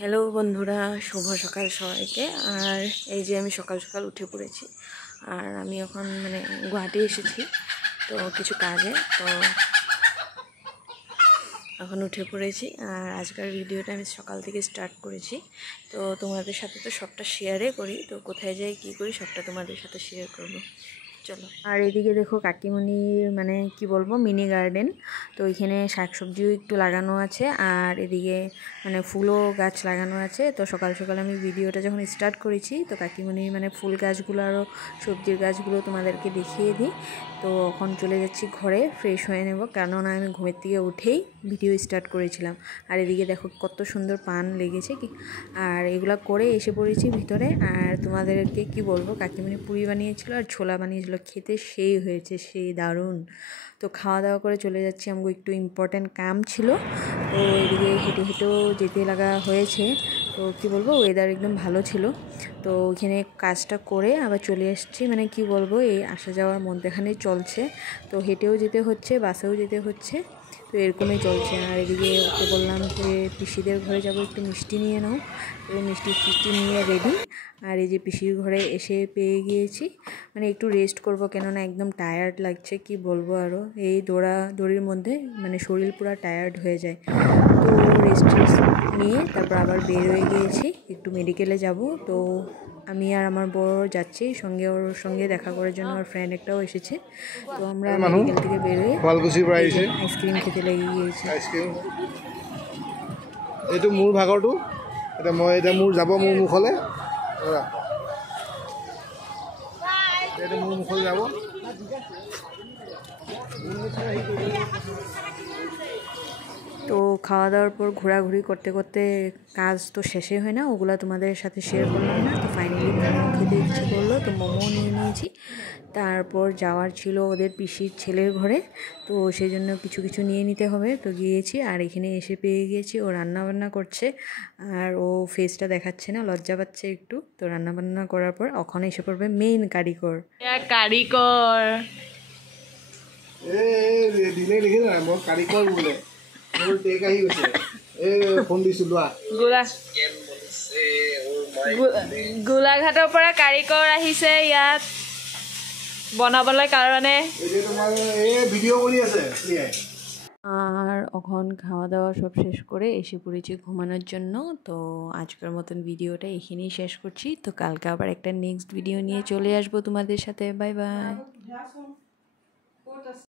Hello বন্ধুরা, শুভ সকাল সবাইকে। আর এই যে আমি সকাল সকাল উঠে পড়েছি। আর আমি এখন গুয়াহাটি এসেছি তো কিছু কাজে, তো এখন উঠে পড়েছি। আর আজকের ভিডিওটা আমি সকাল থেকে স্টার্ট করেছি, তো তোমাদের সাথে তো সবটা শেয়ারে করি, তো কোথায় যাই কী করি সবটা তোমাদের সাথে শেয়ার করব, চলো। আর এদিকে দেখো কাকিমণির কি বলবো মিনি গার্ডেন, তো এখানে শাকসবজিও একটু লাগানো আছে আর এদিকে ফুলও গাছ লাগানো আছে। তো সকাল সকাল আমি ভিডিওটা যখন স্টার্ট করেছি তো কাকিমণির ফুল গাছগুলো আরও সবজির গাছগুলো তোমাদেরকে দেখিয়ে দিই। তো এখন চলে যাচ্ছি ঘরে, ফ্রেশ হয়ে নেব, কেননা আমি ঘুমের থেকে উঠেই ভিডিও স্টার্ট করেছিলাম। আর এদিকে দেখো কত সুন্দর পান লেগেছে কি, আর এগুলা করে এসে পড়েছি ভিতরে। আর তোমাদেরকে কি বলবো, কাকিমণি পুরি বানিয়েছিল আর ছোলা বানিয়েছিল, খেতে সেই হয়েছে, সেই দারুণ। তো খাওয়া দাওয়া করে চলে যাচ্ছি, আমাকে একটু ইম্পর্ট্যান্ট কাম ছিল, তো এদিকে হেঁটে হেঁটেও যেতে লাগা হয়েছে। তো কি বলবো, ওয়েদার একদম ভালো ছিল, তো ওইখানে কাজটা করে আবার চলে এসেছি। কি বলবো, এই আসা যাওয়ার মধ্যেখানেই চলছে, তো হেঁটেও যেতে হচ্ছে, বাসেও যেতে হচ্ছে, তো এরকমই চলছে। আর এদিকে ওকে বললাম যে পিসিদের ঘরে যাব, একটু মিষ্টি নিয়ে নাও, তো মিষ্টি নিয়ে রেডি। আর এই যে পিসির ঘরে এসে পেয়ে গিয়েছি, একটু রেস্ট করব, কেননা একদম টায়ার্ড লাগছে, কি বলবো আরও এই দৌড়ির মধ্যে শরীর পুরো টায়ার্ড হয়ে যায়। তো রেস্ট নিয়ে তারপর আবার বের হয়ে গিয়েছি, একটু মেডিকেলে যাব। তো আমি আর আমার বড় যাচ্ছি সঙ্গে, ওর সঙ্গে দেখা করার জন্য ওর ফ্রেন্ড একটাও এসেছে। তো আমরা মেডিকেল থেকে বেরোয় আইসক্রিম খেতে লেগে গিয়েছি। এইটো মোৰ ভাগৰটো, এতিয়া মই মোৰ যাব মোৰ মুখলৈ, এইটো মোৰ মুখলৈ যাব। তো খাওয়া দাওয়ার পর ঘোরাঘুরি করতে করতে কাজ তো শেষই হয় না, ওগুলো তোমাদের সাথে শেয়ার করলাম না। তো ফাইনালি মোমো খেতে ইচ্ছে করলো, তো মোমো নিয়ে নিয়েছি। তারপর যাওয়ার ছিল ওদের পিসির ছেলের ঘরে, তো সেই জন্য কিছু কিছু নিয়ে নিতে হবে, তো গিয়েছি। আর এখানে এসে পেয়ে গিয়েছি, ও রান্নাবান্না করছে, আর ও ফেসটা দেখাচ্ছে না, লজ্জা পাচ্ছে একটু। তো রান্নাবান্না করার পর ওখানে এসে পড়বে মেইন কারিগর। দিলে দেখি না মই কাৰিকৰ বোলে, মোৰ টেক আহি গৈছে, ফোন দিছোঁ লোৱা। গোলাঘাটৰ পৰা কাৰিকৰ আহিছে ইয়াত বনাবলৈ কাৰণে। ভিডিঅ' কৰি আছে। আর এখন খাওয়া দাওয়া সব শেষ করে এসে পড়েছি ঘুমানোর জন্য। তো আজকের মতন ভিডিওটা এখানেই শেষ করছি, তো কালকে আবার একটা নেক্সট ভিডিও নিয়ে চলে আসবো তোমাদের সাথে। Bye bye.